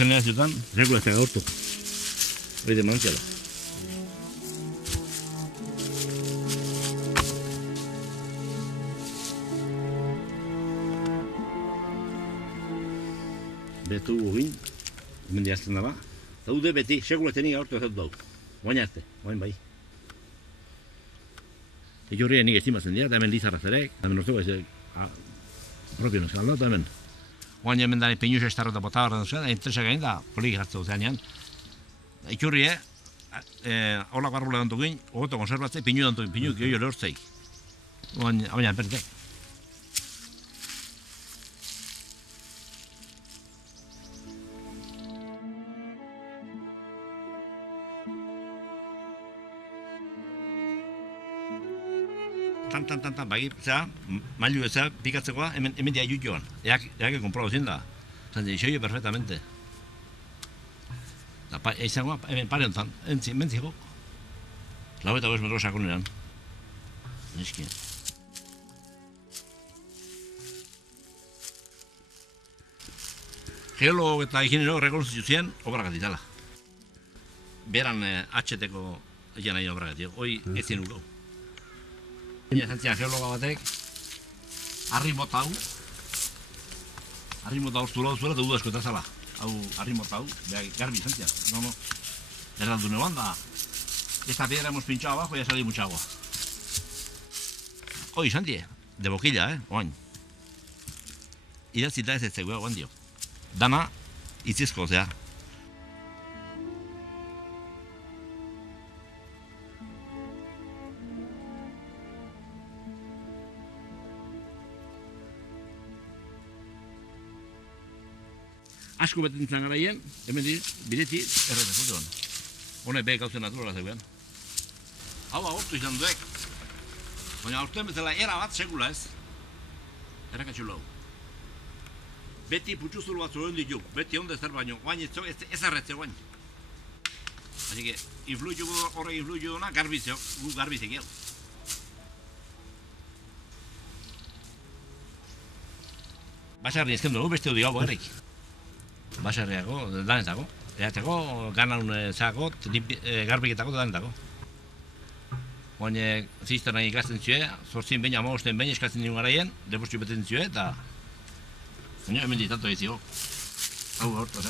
generazioetan, sekula ez da gaurtu. Hori de mantxala. Betu gugin, hemen diazten daba. Daude beti, sekula ez denik gaurtu ez dut dauk. Oain arte, oain bai. Eki horrean nik estimatzen dira, eta hemen lizarra zerek, eta hemen ortego ez propio nuzkan da, eta hemen. Oain hemen dara peinuz estarro eta botabarra nuzkan, entresak gain da, polik hartza duzean. Eki horri, horlako arrula dantu gin, ogoto konservatzei, peinu dantu gin, peinu gehiago lehortzei. Oain alpertek. Tan, bagi, mailu eza, pikatzekoa, hemen dia jut joan. Eak comprado zin da. Zan, xoio perfectamente. Eizangoa, hemen pare ontan, mentziko. Lau eta 5 metro sakoneran. Neski. Geologo eta higienero rekonstruzitu ziren, obrak atitala. Beran HT-ko egin nahi obrak atitala. Hoi ez zien urau. Baina zantzian geologa batek, harri mota hau zuela eta uda esko eta zala. Hau harri mota hau, garbi zantzian. No. Erraldu neban da, esta piedra hemos pinchado abajo y ha salido mucha agua. Hoi, zantie, de boquilla, oain. Idatzita ez zegoa, oain dio. Dana, itzizko, ozea. Asko betentzen garaien, hemen bideti errete zutean. Honek behek gauzen naturala zegoen. Hau agortu izan duek. Baina aurten bezala era bat sekula ez. Erakatxu lau. Beti putxuzulu bat zuen dituk, beti onde zer baino, guain ez erretze guain. Así que, horrek influyu duna, garbizio, gu garbizek jau. Basarri ezken dugu, beste du digago errik. Basarriako, danetako. Erateko, ganan zakot, garbiketako danetako. Oain zisterna ikasten zue, 8 behin, 15 behin eskatzen nion garaien, depostio beten zue, eta hemen ditatu egizio. Hau gaurtu,